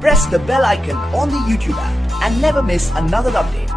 Press the bell icon on the YouTube app and never miss another update.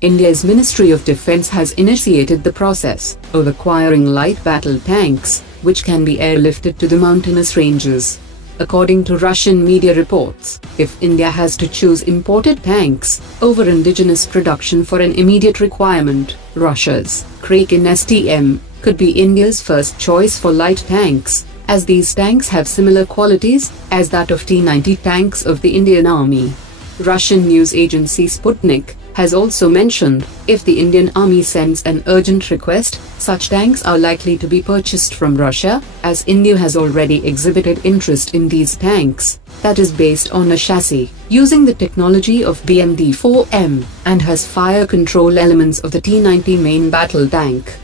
India's Ministry of Defence has initiated the process of acquiring light battle tanks, which can be airlifted to the mountainous ranges. According to Russian media reports, if India has to choose imported tanks over indigenous production for an immediate requirement, Russia's Sprut-SDM could be India's first choice for light tanks, as these tanks have similar qualities as that of T-90 tanks of the Indian Army. Russian news agency Sputnik has also mentioned, if the Indian Army sends an urgent request, such tanks are likely to be purchased from Russia, as India has already exhibited interest in these tanks, that is based on a chassis using the technology of BMD-4M, and has fire control elements of the T-90 main battle tank.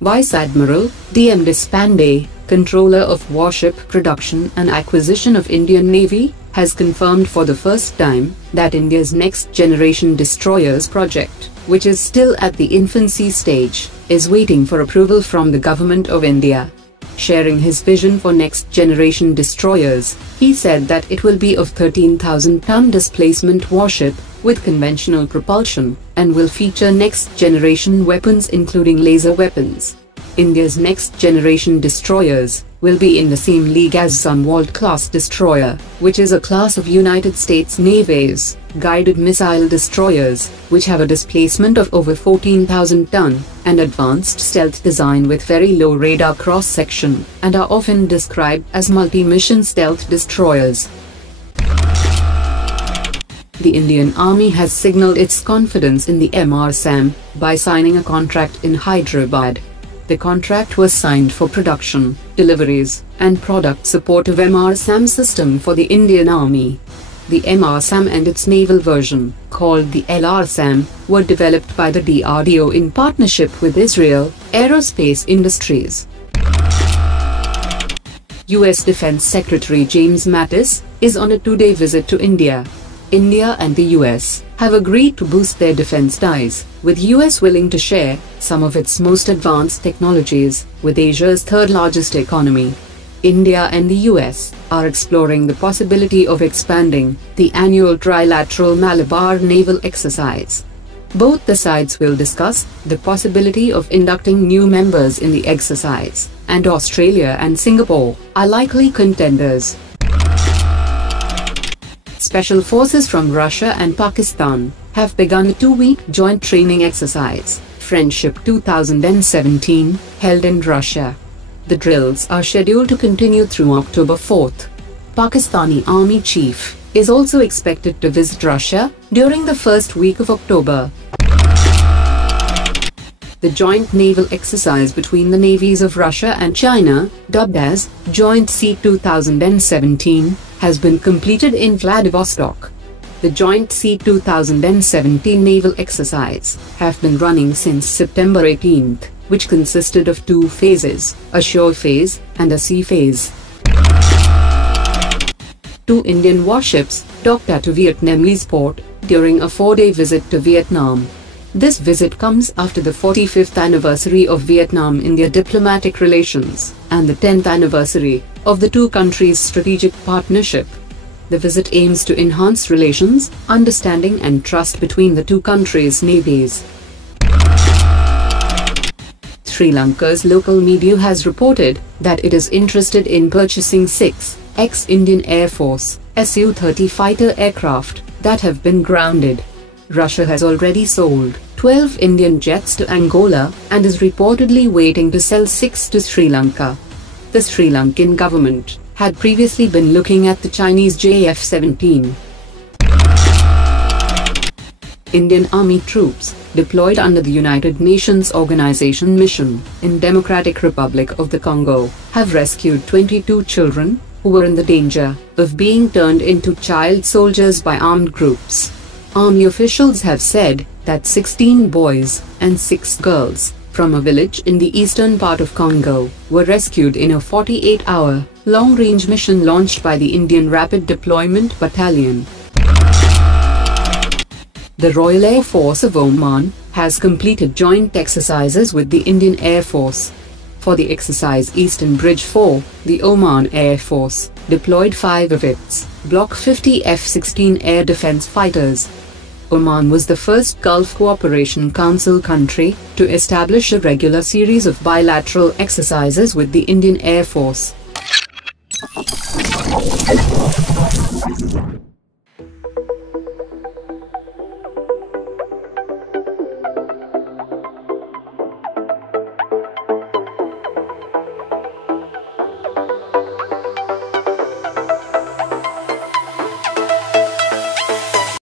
Vice Admiral D.M. Deshpande, controller of warship production and acquisition of Indian Navy, has confirmed for the first time that India's next-generation destroyers project, which is still at the infancy stage, is waiting for approval from the Government of India. Sharing his vision for next-generation destroyers, he said that it will be of 13,000-ton displacement warship, with conventional propulsion, and will feature next-generation weapons including laser weapons. India's next-generation destroyers will be in the same league as Zumwalt-class destroyer, which is a class of United States Navy's guided missile destroyers, which have a displacement of over 14,000 ton, and advanced stealth design with very low radar cross-section, and are often described as multi-mission stealth destroyers. The Indian Army has signaled its confidence in the MRSAM by signing a contract in Hyderabad. The contract was signed for production, deliveries, and product support of MRSAM system for the Indian Army. The MRSAM and its naval version, called the LRSAM, were developed by the DRDO in partnership with Israel Aerospace Industries. U.S. Defense Secretary James Mattis is on a two-day visit to India. India and the US have agreed to boost their defense ties, with US willing to share some of its most advanced technologies with Asia's third-largest economy. India and the US are exploring the possibility of expanding the annual trilateral Malabar naval exercise. Both the sides will discuss the possibility of inducting new members in the exercise, and Australia and Singapore are likely contenders. Special forces from Russia and Pakistan have begun a two-week joint training exercise, Friendship 2017, held in Russia. The drills are scheduled to continue through October 4th. Pakistani Army Chief is also expected to visit Russia during the first week of October. The joint naval exercise between the navies of Russia and China, dubbed as Joint Sea 2017, has been completed in Vladivostok. The Joint Sea 2017 naval exercise have been running since September 18th, which consisted of two phases, a shore phase and a sea phase. Two Indian warships docked at a Vietnamese port during a four-day visit to Vietnam. This visit comes after the 45th anniversary of Vietnam-India diplomatic relations, and the 10th anniversary of the two countries' strategic partnership. The visit aims to enhance relations, understanding and trust between the two countries' navies. Sri Lanka's local media has reported that it is interested in purchasing 6 ex-Indian Air Force Su-30 fighter aircraft that have been grounded. Russia has already sold 12 Indian jets to Angola and is reportedly waiting to sell 6 to Sri Lanka. The Sri Lankan government had previously been looking at the Chinese JF-17. Indian Army troops deployed under the United Nations Organization mission in Democratic Republic of the Congo have rescued 22 children who were in the danger of being turned into child soldiers by armed groups. Army officials have said that 16 boys and 6 girls from a village in the eastern part of Congo, were rescued in a 48-hour, long-range mission launched by the Indian Rapid Deployment Battalion. The Royal Air Force of Oman has completed joint exercises with the Indian Air Force. For the exercise Eastern Bridge 4, the Oman Air Force deployed 5 of its Block 50 F-16 air defense fighters. Oman was the first Gulf Cooperation Council country to establish a regular series of bilateral exercises with the Indian Air Force.